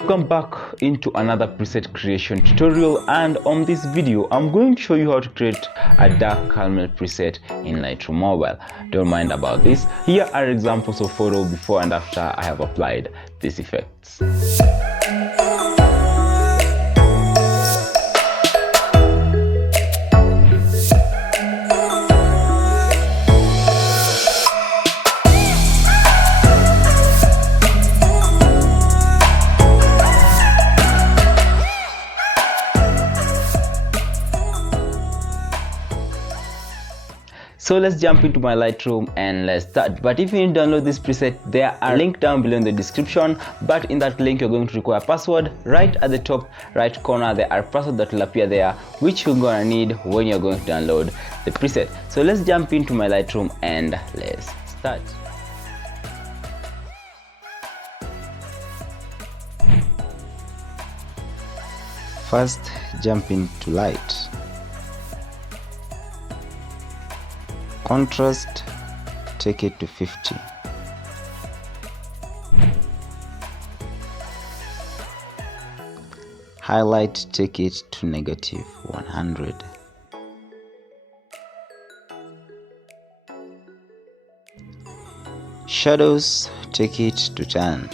Welcome back into another preset creation tutorial, and on this video I'm going to show you how to create a dark caramel preset in Lightroom Mobile. Don't mind about this. Here are examples of photo before and after I have applied these effects. So let's jump into my Lightroom and let's start. But if you need to download this preset, there are links down below in the description. But in that link, you're going to require a password. Right at the top right corner, there are passwords that will appear there, which you're gonna need when you're going to download the preset. So let's jump into my Lightroom and let's start. First, jump into light. Contrast, take it to 50. Highlight, take it to -100. Shadows, take it to 10.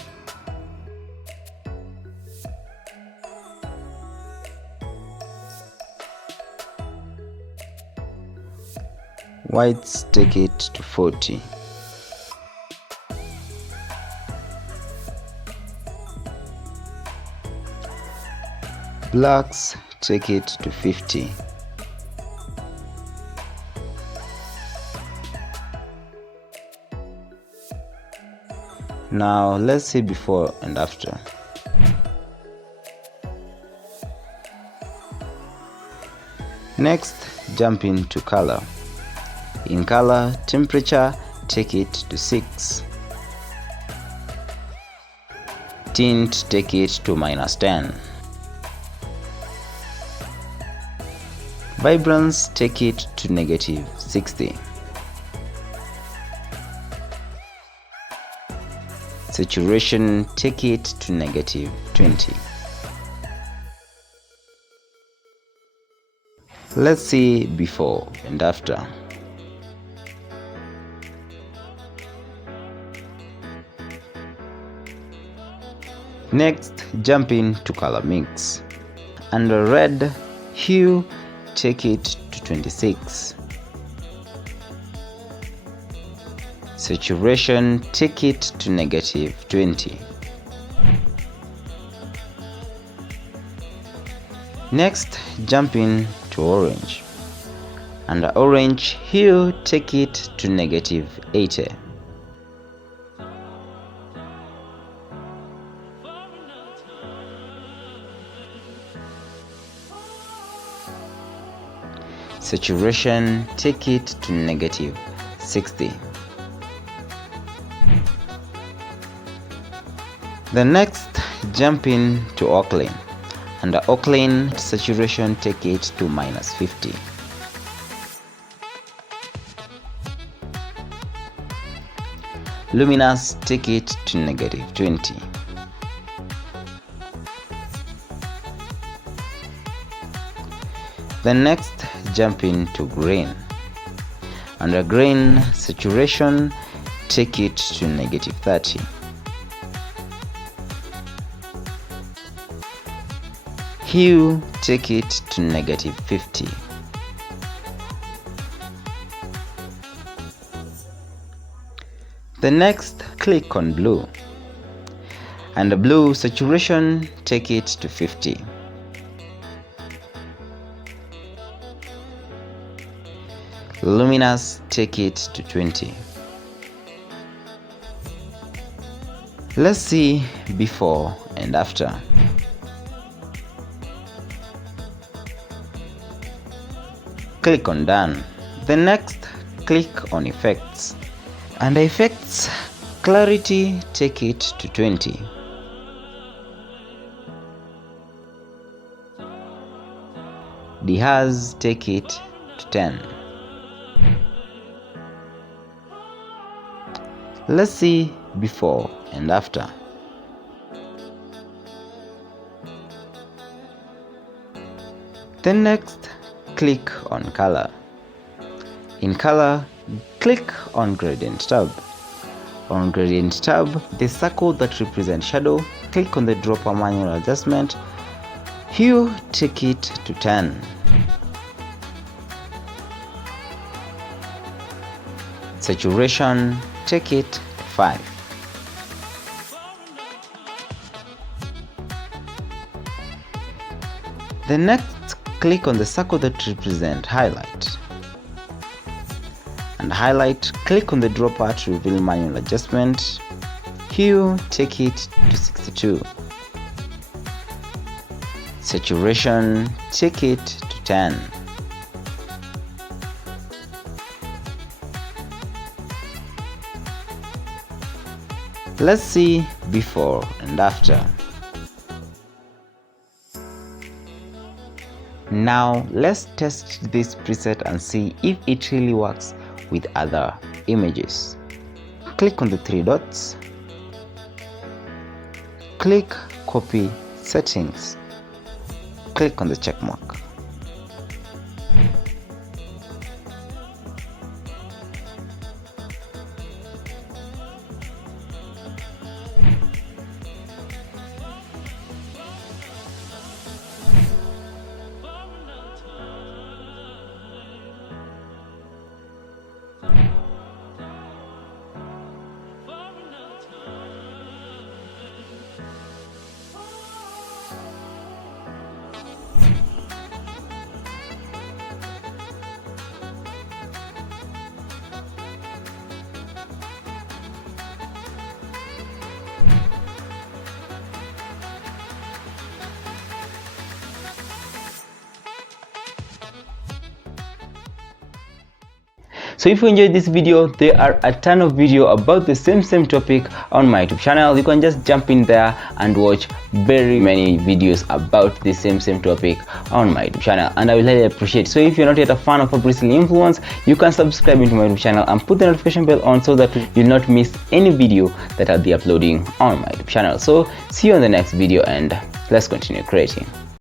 Whites, take it to 40. Blacks, take it to 50. Now let's see before and after. Next, jump into color. In color, temperature, take it to 6. Tint, take it to -10. Vibrance, take it to -60. Saturation, take it to -20. Let's see before and after. Next, jump into color mix. Under red hue, take it to 26. Saturation, take it to -20. Next, jump into orange. Under orange hue, take it to -80. Saturation, take it to -60. The next, jump into ochre. Under ochre, saturation, take it to -50. Luminous, take it to -20. The next, jump into green. Under green, saturation, take it to -30. Hue, take it to -50. The next, click on blue. Under blue, saturation, take it to 50. Luminous, take it to 20. Let's see before and after. Click on done. The next, click on effects. Under effects, clarity, take it to 20. Dehaze, take it to 10. Let's see before and after. Then next, click on color. In color, click on gradient tab. On gradient tab, the circle that represents shadow, click on the dropper manual adjustment. Hue, take it to 10. Saturation, take it to 5. Then next, click on the circle that represents highlight. And highlight, click on the dropper to reveal manual adjustment. Hue, take it to 62. Saturation, take it to 10. Let's see before and after. Now let's test this preset and see if it really works with other images. Click on the 3 dots. Click copy settings. Click on the check mark. So if you enjoyed this video, there are a ton of video about the same topic on my YouTube channel. You can just jump in there and watch very many videos about the same topic on my YouTube channel, and I will highly appreciate. So if you're not yet a fan of Fabricely Influence, you can subscribe into my YouTube channel and put the notification bell on so that you'll not miss any video that I'll be uploading on my YouTube channel. So see you on the next video, and let's continue creating.